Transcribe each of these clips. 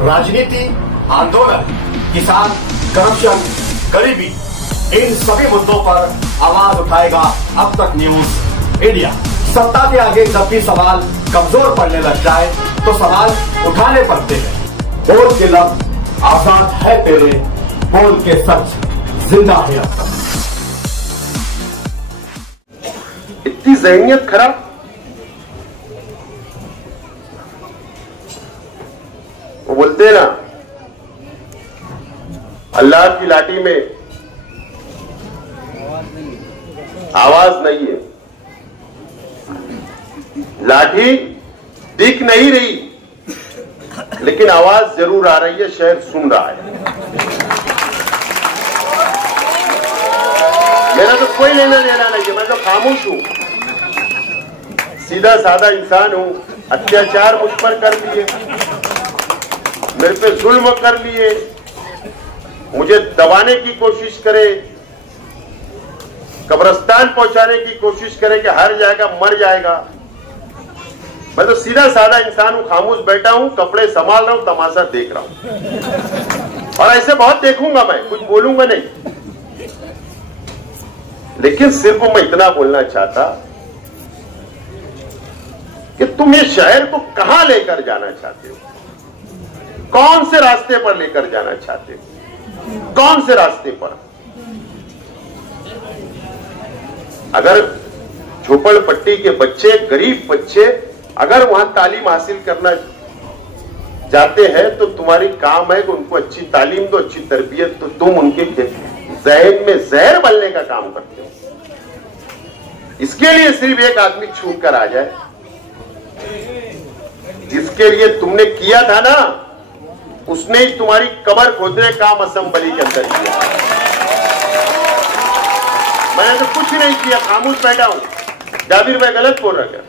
राजनीति, आंदोलन, किसान, करप्शन, गरीबी, इन सभी मुद्दों पर आवाज उठाएगा अब तक न्यूज इंडिया। सत्ता के आगे जब भी सवाल कमजोर पड़ने लग जाए तो सवाल उठाने पड़ते हैं। बोल के लफ्ज आजाद है तेरे, बोल के सच जिंदा है अब तक। इतनी ज़हनियत खराब। वो बोलते ना, अल्लाह की लाठी में आवाज नहीं है। लाठी दिख नहीं रही लेकिन आवाज जरूर आ रही है, शहर सुन रहा है। मेरा तो कोई लेना देना नहीं है, मैं तो खामोश हूं, सीधा साधा इंसान हूं। अत्याचार मुझ पर कर लिए, मेरे पे जुल्म कर लिए, मुझे दबाने की कोशिश करे, कब्रिस्तान पहुंचाने की कोशिश करे कि हार जाएगा, मर जाएगा। मैं तो सीधा साधा इंसान हूं, खामोश बैठा हूं, कपड़े संभाल रहा हूं, तमाशा देख रहा हूं। और ऐसे बहुत देखूंगा, मैं कुछ बोलूंगा नहीं। लेकिन सिर्फ मैं इतना बोलना चाहता कि तुम ये शहर को कहां लेकर जाना चाहते हो, कौन से रास्ते पर लेकर जाना चाहते हो, कौन से रास्ते पर। अगर झोपड़पट्टी के बच्चे, गरीब बच्चे अगर वहां तालीम हासिल करना जाते हैं तो तुम्हारी काम है कि उनको अच्छी तालीम दो, अच्छी तरबियत। तो तुम उनके जहन में जहर बलने का काम करते हो। इसके लिए सिर्फ एक आदमी छूट कर आ जाए, जिसके लिए तुमने किया था ना, उसने ही तुम्हारी कब्र खोदने का काम असेंबली के अंदर किया। मैंने तो कुछ नहीं किया, खामोश बैठा हूं। जाबिर भाई गलत बोल रहा क्या?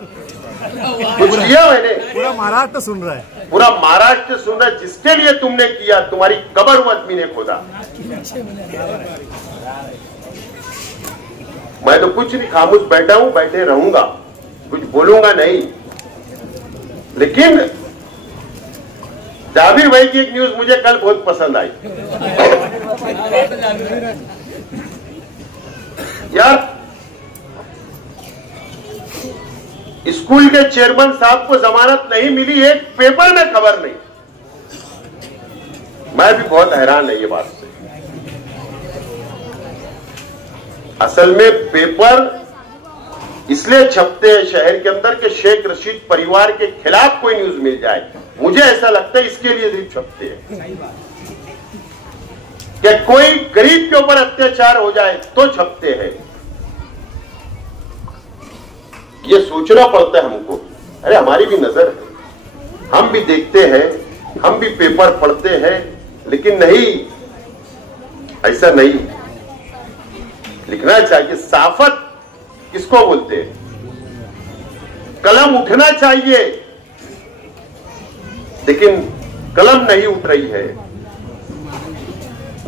कुछ किया मैंने? पूरा महाराष्ट्र सुन रहा है, पूरा महाराष्ट्र सुन रहा है। जिसके लिए तुमने किया, तुम्हारी कब्र वो आदमी ने खोदा। मैं तो कुछ नहीं, खामोश बैठा हूं, बैठे रहूंगा, कुछ बोलूंगा नहीं। लेकिन जाबिर भाई की एक न्यूज मुझे कल बहुत पसंद आई। यार, स्कूल के चेयरमैन साहब को जमानत नहीं मिली, एक पेपर में खबर नहीं। मैं भी बहुत हैरान है ये बात से। असल में पेपर इसलिए छपते हैं शहर के अंदर कि शेख रशीद परिवार के खिलाफ कोई न्यूज मिल जाए। मुझे ऐसा लगता है इसके लिए सिर्फ छपते हैं कि कोई गरीब के ऊपर अत्याचार हो जाए तो छपते हैं। ये सोचना पड़ता है हमको। अरे हमारी भी नजर है, हम भी देखते हैं, हम भी पेपर पढ़ते हैं, लेकिन नहीं, ऐसा नहीं लिखना चाहिए। साफत किसको बोलते हैं? कलम उठना चाहिए, लेकिन कलम नहीं उठ रही है।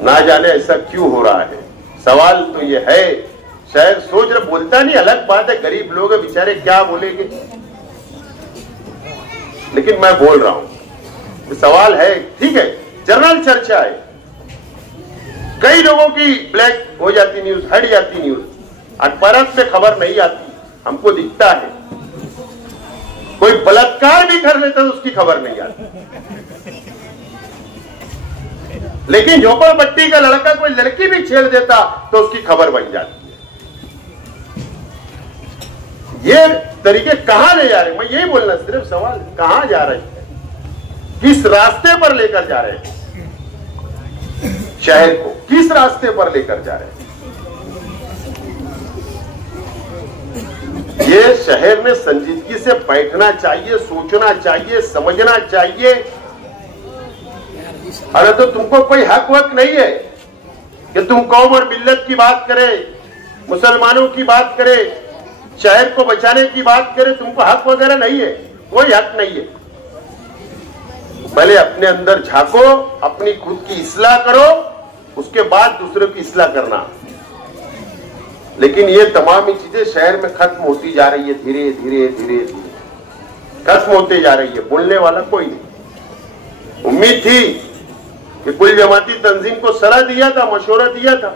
ना जाने ऐसा क्यों हो रहा है। सवाल तो ये है, शायद सोच रहे, बोलता नहीं, अलग बात है, गरीब लोग हैं बेचारे, क्या बोलेंगे। लेकिन मैं बोल रहा हूं, सवाल है, ठीक है, जनरल चर्चा है। कई लोगों की ब्लैक हो जाती न्यूज, हट जाती न्यूज, अखबार में खबर नहीं आती, हमको दिखता है। कोई बलात्कार भी कर लेता तो उसकी खबर नहीं आती। लेकिन झोपड़पट्टी का लड़का कोई लड़की भी छेड़ देता तो उसकी खबर बन जाती है। ये तरीके कहां ले जा रहे हैं? मैं यही बोलना, सिर्फ सवाल कहां जा रहे हैं, किस रास्ते पर लेकर जा रहे हैं शहर को, किस रास्ते पर लेकर जा रहे हैं। ये शहर में संजीदगी से बैठना चाहिए, सोचना चाहिए, समझना चाहिए। अरे तो तुमको कोई हक वक नहीं है कि तुम कौम और मिल्लत की बात करे, मुसलमानों की बात करे, शहर को बचाने की बात करे। तुमको हक वगैरह नहीं है, कोई हक नहीं है। पहले अपने अंदर झांको, अपनी खुद की इस्लाह करो, उसके बाद दूसरों की इस्लाह करना। लेकिन ये तमाम ही चीजें शहर में खत्म होती जा रही है, धीरे धीरे धीरे धीरे खत्म होते जा रही है। बोलने वाला कोई नहीं। उम्मीद थी कि कुल जमाती तंजीम को सलाह दिया था, मशवरा दिया था,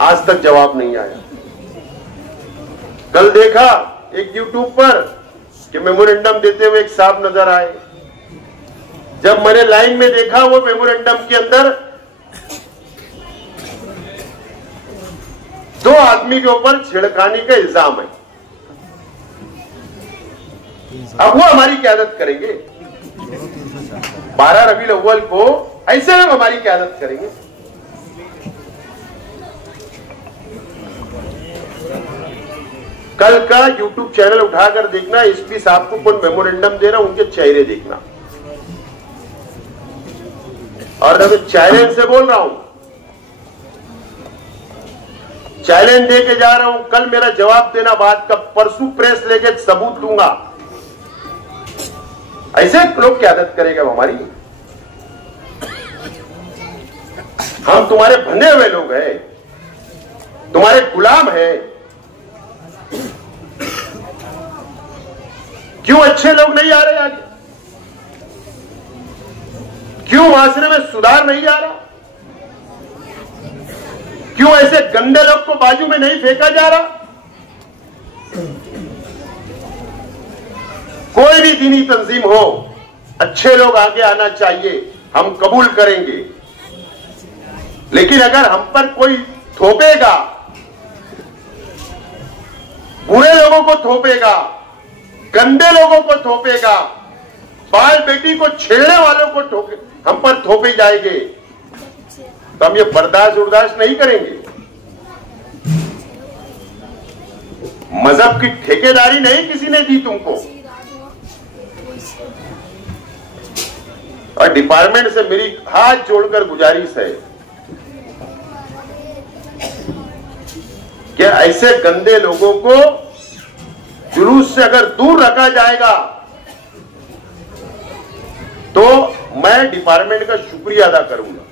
आज तक जवाब नहीं आया। कल देखा एक यूट्यूब पर कि मेमोरेंडम देते हुए एक साहब नजर आए। जब मैंने लाइन में देखा, वो मेमोरेंडम के अंदर 2 आदमी के ऊपर छेड़खानी का इल्जाम है। अब वो हमारी क़यादत करेंगे? 12 रबीउल अव्वल को ऐसे लोग हमारी क़यादत करेंगे? कल का यूट्यूब चैनल उठाकर देखना, एसपी साहब को कौन मेमोरेंडम दे रहा, उनके चेहरे देखना। और मैं चैलेंज से बोल रहा हूं, चैलेंज दे के जा रहा हूं, कल मेरा जवाब देना बात का, परसों प्रेस लेके सबूत दूंगा। ऐसे लोग क़यादत करेगा हमारी? हम तुम्हारे बंधे हुए लोग हैं, तुम्हारे गुलाम हैं। क्यों अच्छे लोग नहीं आ रहे आगे? क्यों माशरे में सुधार नहीं आ रहा? क्यों ऐसे गंदे लोग को बाजू में नहीं फेंका जा रहा? कोई भी दीनी तंजीम हो, अच्छे लोग आगे आना चाहिए, हम कबूल करेंगे। लेकिन अगर हम पर कोई थोपेगा, बुरे लोगों को थोपेगा, गंदे लोगों को थोपेगा, बाल बेटी को छेड़ने वालों को हम पर थोपे जाएंगे, तो हम ये बर्दाश्त नहीं करेंगे। मजहब की ठेकेदारी नहीं किसी ने दी तुमको। और डिपार्टमेंट से मेरी हाथ जोड़कर गुजारिश है कि ऐसे गंदे लोगों को जुलूस से अगर दूर रखा जाएगा तो मैं डिपार्टमेंट का शुक्रिया अदा करूंगा,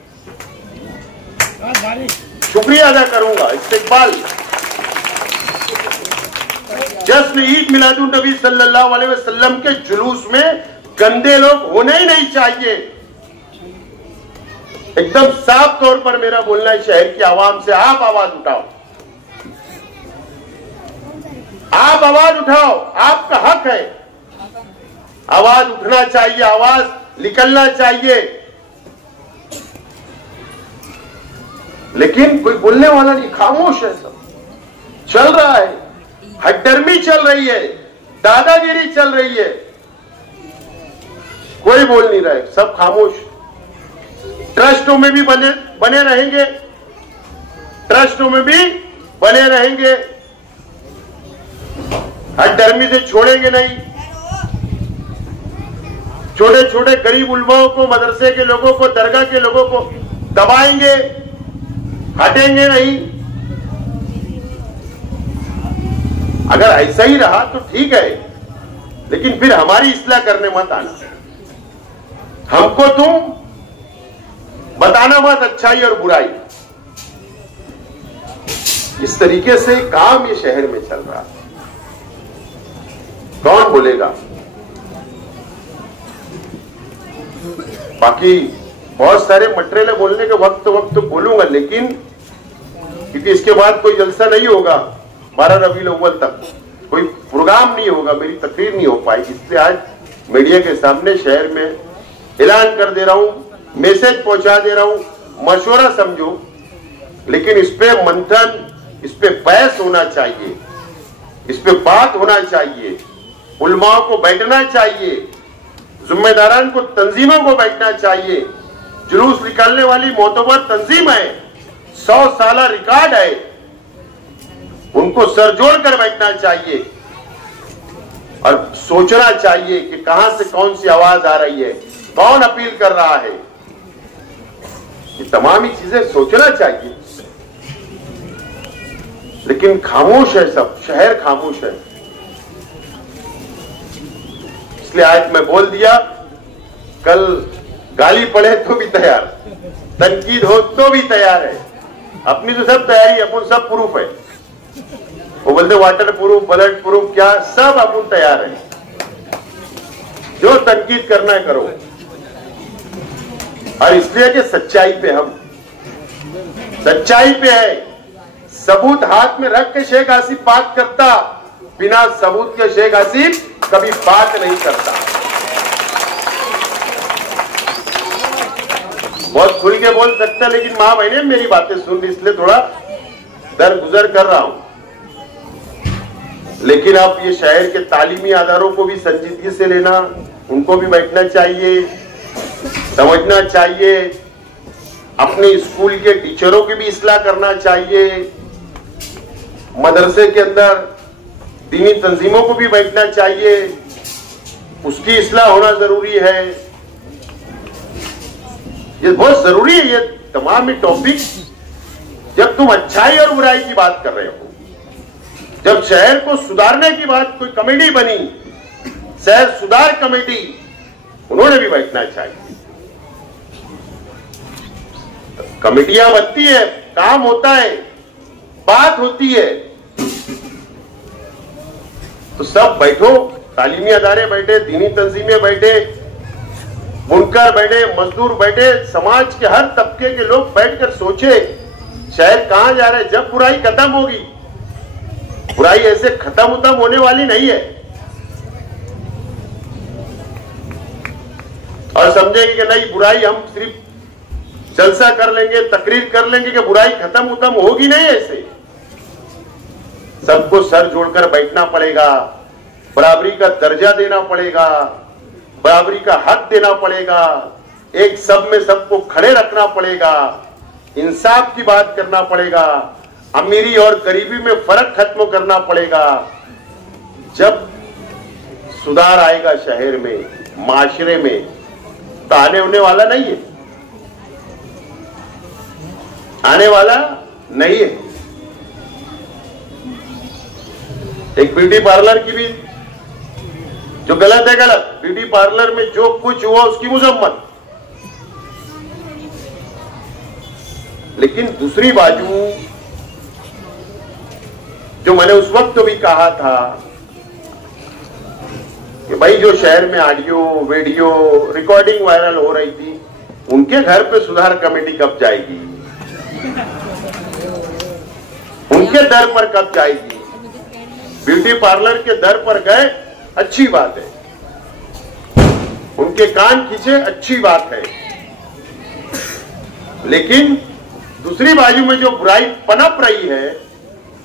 शुक्रिया अदा करूंगा। इस्तेकबाल जश्न ईद मिलादुन नबी सल्लल्लाहु अलैहि वसल्लम के जुलूस में गंदे लोग होने ही नहीं चाहिए। एकदम साफ तौर पर मेरा बोलना है शहर की आवाम से, आप आवाज उठाओ, आप आवाज उठाओ, आपका हक है, आवाज उठना चाहिए, आवाज निकलना चाहिए। लेकिन कोई बोलने वाला नहीं, खामोश है, सब चल रहा है, हड्डर्मी चल रही है, दादागिरी चल रही है, कोई बोल नहीं रहा है, सब खामोश। ट्रस्टों में भी बने रहेंगे, ट्रस्टों में भी बने रहेंगे, हड्डर्मी से छोड़ेंगे नहीं। छोटे छोटे गरीब उलमाओं को, मदरसे के लोगों को, दरगाह के लोगों को दबाएंगे, हटेंगे नहीं। अगर ऐसा ही रहा तो ठीक है, लेकिन फिर हमारी इस्लाह करने मत आना, हमको तुम बताना मत अच्छाई और बुराई। इस तरीके से काम ये शहर में चल रहा है, कौन बोलेगा? बाकी बहुत सारे मटेरियल बोलने के वक्त तो बोलूंगा, लेकिन क्योंकि इसके बाद कोई जलसा नहीं होगा, 12 रबीउल अव्वल तक कोई प्रोग्राम नहीं होगा, मेरी तकरीर नहीं हो पाएगी, इसलिए आज मीडिया के सामने शहर में ऐलान कर दे रहा हूं, मैसेज पहुंचा दे रहा हूं, मशवरा समझो, लेकिन इस पे मंथन, इस पे बहस होना चाहिए, इस पे बात होना चाहिए, उलमाओं को बैठना चाहिए, जिम्मेदारान को, तंजीमों को बैठना चाहिए। जुलूस निकालने वाली मोतबर तंजीम है, 100 साल रिकॉर्ड है, उनको सर जोड़कर बैठना चाहिए और सोचना चाहिए कि कहां से कौन सी आवाज आ रही है, कौन अपील कर रहा है। ये तमाम ही चीजें सोचना चाहिए, लेकिन खामोश है सब, शहर खामोश है। इसलिए आज मैं बोल दिया, कल गाली पड़े तो भी तैयार, तनकीद हो तो भी तैयार है, अपनी तो सब तैयारी, अपन सब प्रूफ है, वो बोलते वाटर प्रूफ, ब्लड प्रूफ, क्या सब अपन तैयार है, जो तनकीद करना है करो। और इसलिए कि सच्चाई पे है। सबूत हाथ में रख के शेख आसिफ बात करता, बिना सबूत के शेख आसिफ कभी बात नहीं करता। बहुत खुल के बोल सकता, लेकिन मां बहने मेरी बातें सुन रही, इसलिए थोड़ा दर गुजर कर रहा हूं। लेकिन आप ये शहर के तालीमी आधारों को भी संजीदगी से लेना, उनको भी बैठना चाहिए, समझना चाहिए। अपने स्कूल के टीचरों की भी इस्लाह करना चाहिए। मदरसे के अंदर दीनी तंजीमों को भी बैठना चाहिए, उसकी इस्लाह होना जरूरी है। ये बहुत जरूरी है। ये तमाम टॉपिक, जब तुम अच्छाई और बुराई की बात कर रहे हो, जब शहर को सुधारने की बात, कोई कमेटी बनी, शहर सुधार कमेटी, उन्होंने भी बैठना चाहिए। कमेटियां बनती है, काम होता है, बात होती है, तो सब बैठो, तालीमी अदारे बैठे, दीनी तंजीमें बैठे, बुनकर बैठे, मजदूर बैठे, समाज के हर तबके के लोग बैठकर सोचे शहर कहां जा रहा है। जब बुराई खत्म होगी, बुराई ऐसे खत्म होने वाली नहीं है, और समझेंगे कि नहीं बुराई हम सिर्फ जलसा कर लेंगे, तकरीर कर लेंगे कि बुराई खत्म होगी नहीं। ऐसे सबको सर जोड़कर बैठना पड़ेगा, बराबरी का दर्जा देना पड़ेगा, बराबरी का हक देना पड़ेगा, एक सब में सबको खड़े रखना पड़ेगा, इंसाफ की बात करना पड़ेगा, अमीरी और गरीबी में फर्क खत्म करना पड़ेगा। जब सुधार आएगा शहर में, माशरे में, तो आने होने वाला नहीं है, आने वाला नहीं है। एक ब्यूटी पार्लर की भी, जो गलत है गलत, ब्यूटी पार्लर में जो कुछ हुआ उसकी मुजम्मत। लेकिन दूसरी बाजू, जो मैंने उस वक्त भी कहा था कि भाई जो शहर में ऑडियो वीडियो रिकॉर्डिंग वायरल हो रही थी, उनके घर पे सुधार कमेटी कब जाएगी, उनके दर पर कब जाएगी। ब्यूटी पार्लर के दर पर गए, अच्छी बात है, उनके कान खींचे, अच्छी बात है, लेकिन दूसरी बाजू में जो बुराई पनप रही है,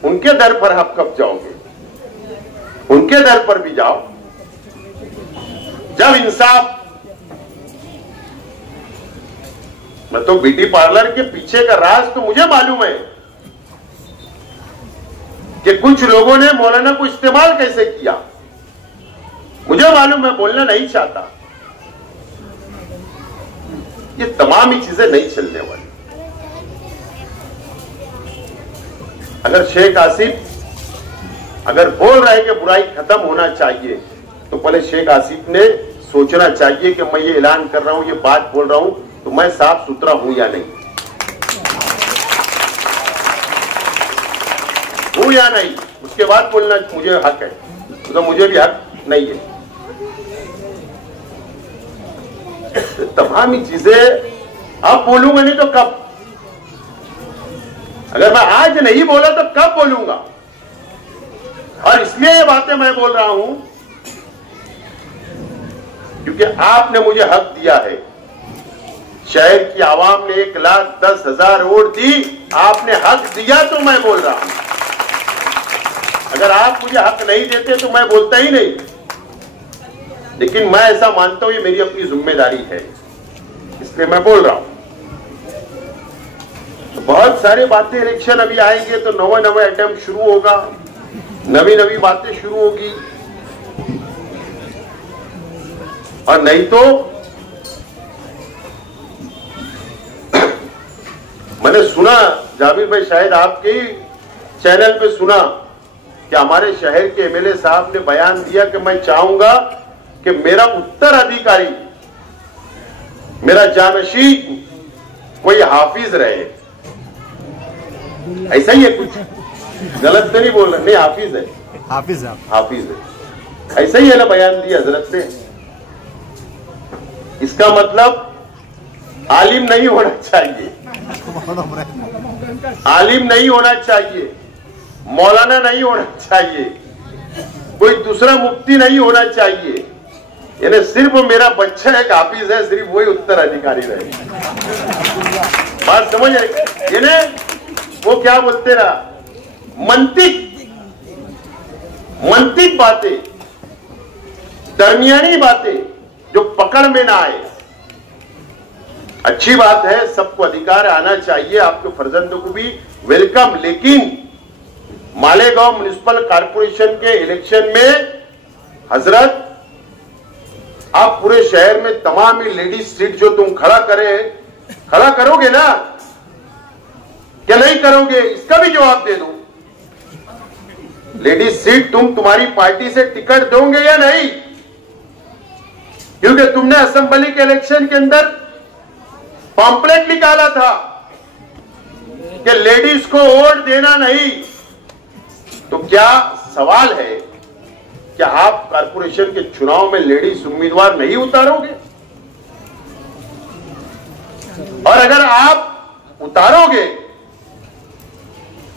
उनके दर पर आप कब जाओगे। उनके दर पर भी जाओ, जब इंसाफ। मैं तो ब्यूटी पार्लर के पीछे का राज तो मुझे मालूम है कि कुछ लोगों ने मौलाना को इस्तेमाल कैसे किया, मुझे मालूम है, बोलना नहीं चाहता। ये तमाम ही चीजें नहीं चलने वाली। अगर शेख आसिफ अगर बोल रहे हैं कि बुराई खत्म होना चाहिए, तो पहले शेख आसिफ ने सोचना चाहिए कि मैं ये ऐलान कर रहा हूं, ये बात बोल रहा हूं, तो मैं साफ सुथरा हूं या नहीं, हूं या नहीं। उसके बाद बोलना मुझे हक है, तो मुझे भी हक नहीं है। तमाम ही चीजें अब बोलूंगा, नहीं तो कब। अगर मैं आज नहीं बोला तो कब बोलूंगा। और इसलिए ये बातें मैं बोल रहा हूं क्योंकि आपने मुझे हक दिया है। शहर की आवाम ने 1,10,000 वोट दी, आपने हक दिया तो मैं बोल रहा हूं। अगर आप मुझे हक नहीं देते तो मैं बोलता ही नहीं। लेकिन मैं ऐसा मानता हूं ये मेरी अपनी जिम्मेदारी है, इसलिए मैं बोल रहा हूं। तो बहुत सारी बातें, इलेक्शन अभी आएंगे तो नवे अटेम्प्ट शुरू होगा, नवी बातें शुरू होगी, और नहीं तो मैंने सुना जाबिर भाई, शायद आपके चैनल पे सुना कि हमारे शहर के एमएलए साहब ने बयान दिया कि मैं चाहूंगा कि मेरा उत्तराधिकारी, मेरा जानशीं कोई हाफिज रहे। ऐसा ही है, कुछ गलत तो नहीं बोल रहा, नहीं हाफिज है, हाफिज है, ऐसा ही है ना बयान दिया हजरत ने। इसका मतलब आलिम नहीं होना चाहिए, आलिम नहीं होना चाहिए, मौलाना नहीं होना चाहिए, कोई दूसरा मुफ्ती नहीं होना चाहिए, यानी सिर्फ मेरा बच्चा एक हाफिज है, सिर्फ वही उत्तराधिकारी रहे। बात समझ रहे? यानी वो क्या बोलते ना, मंतिक बातें, दरमियानी बातें जो पकड़ में ना आए। अच्छी बात है, सबको अधिकार आना चाहिए, आपके फर्जंदों को भी वेलकम, लेकिन मालेगांव म्युनिसिपल कॉर्पोरेशन के इलेक्शन में हजरत, आप पूरे शहर में तमाम ही लेडीज सीट जो तुम खड़ा करोगे ना, क्या नहीं करोगे? इसका भी जवाब दे दो। लेडीज सीट तुम्हारी पार्टी से टिकट दोगे या नहीं? क्योंकि तुमने असेंबली के इलेक्शन के अंदर पॉम्पलेट निकाला था कि लेडीज को वोट देना नहीं। तो क्या सवाल है, क्या आप कारपोरेशन के चुनाव में लेडीज उम्मीदवार नहीं उतारोगे? और अगर आप उतारोगे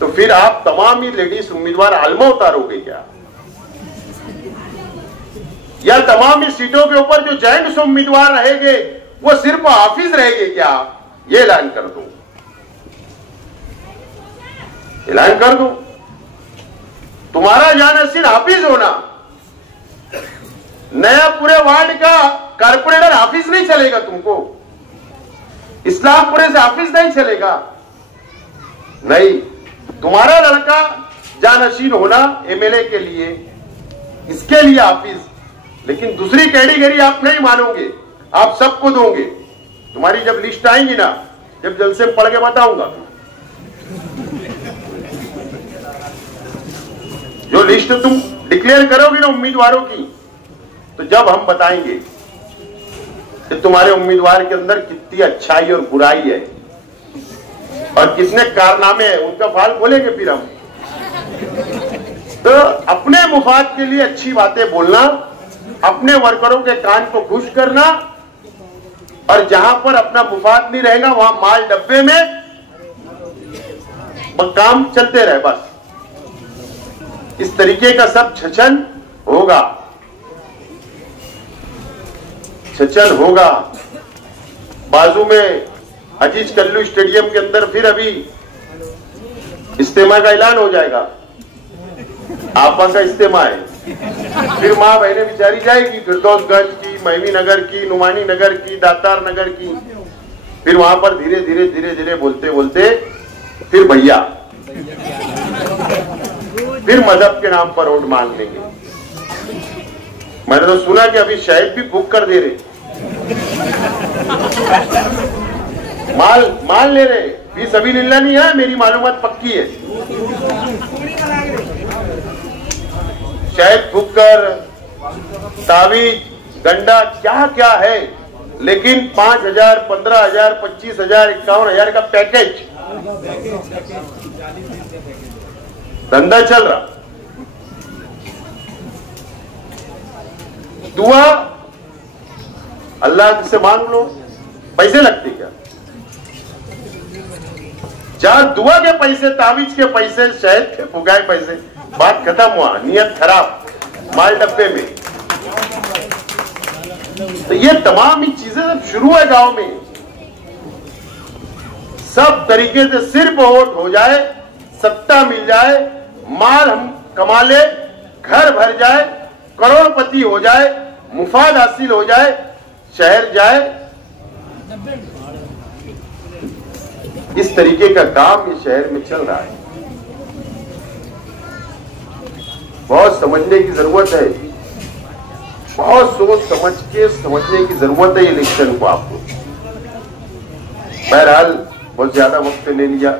तो फिर आप तमाम ही लेडीज उम्मीदवार आलमा उतारोगे क्या? या तमाम ही सीटों के ऊपर जो जेंट्स उम्मीदवार रहेंगे वो सिर्फ हाफिज रहेंगे क्या? ये ऐलान कर दो, ऐलान कर दो। तुम्हारा जानसीर हाफिज होना, नया पूरे वार्ड का कारपोरेटर हाफिज नहीं चलेगा तुमको, इस्लामपुरे से हाफिज नहीं चलेगा, नहीं। तुम्हारा लड़का जानशीन होना एमएलए के लिए, इसके लिए हाफिज, लेकिन दूसरी कैटेगरी आप नहीं मानोगे, आप सबको दोगे। तुम्हारी जब लिस्ट आएंगी ना, जब जलसे में पढ़ के बताऊंगा, जो लिस्ट तुम डिक्लेयर करोगी ना उम्मीदवारों की, तो जब हम बताएंगे कि तुम्हारे उम्मीदवार के अंदर कितनी अच्छाई और बुराई है और कितने कारनामे हैं, उनका फाल बोलेंगे फिर हम। तो अपने मुफाद के लिए अच्छी बातें बोलना, अपने वर्करों के कान को खुश करना, और जहां पर अपना मुफाद नहीं रहेगा वहां माल डब्बे में काम चलते रहे, बस इस तरीके का सब छचन होगा, छचन होगा। बाजू में अजीज कल्लू स्टेडियम के अंदर फिर अभी इस्तेमा का ऐलान हो जाएगा, आपा का इस्तेमा है, फिर मां बहने बिचारी जाएगी फिरदौसगंज की, महवी नगर की, नुमानी नगर की, दातार नगर की, फिर वहां पर धीरे धीरे धीरे धीरे बोलते बोलते फिर भैया, फिर मजहब के नाम पर वोट मांग लेंगे। मैंने तो सुना कि अभी शहद भी बुक कर दे रहे, माल ले रहे, भी सभी लीला नहीं है, मेरी मालूमात पक्की है। शहद फुक्कर, तावीज, गंडा, क्या क्या है, लेकिन 5,000, 15,000, 25,000, 51,000 का पैकेज धंधा चल रहा। दुआ अल्लाह से मांग लो, पैसे लगते क्या? जहां दुआ के पैसे, तावीज के पैसे, शहद के फुगाए पैसे, बात खत्म हुआ, नियत खराब, माल डब्बे में। तो ये तमाम ही चीजें जब शुरू है गांव में, सब तरीके से सिर्फ वोट हो जाए, सत्ता मिल जाए, माल हम कमा ले, घर भर जाए, करोड़पति हो जाए, मुफाद हासिल हो जाए, शहर जाए, इस तरीके का काम इस शहर में चल रहा है। बहुत समझने की जरूरत है, बहुत सोच समझ के समझने की जरूरत है इलेक्शन को आपको। बहरहाल बहुत ज्यादा वक्त ले लिया,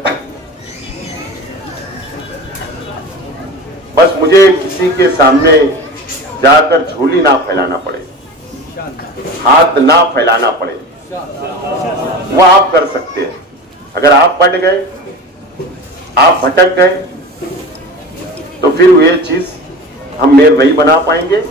बस मुझे किसी के सामने जाकर झोली ना फैलाना पड़े, हाथ ना फैलाना पड़े, वो आप कर सकते हैं। अगर आप पट गए, आप भटक गए, तो फिर ये चीज हम मेयर नहीं बना पाएंगे।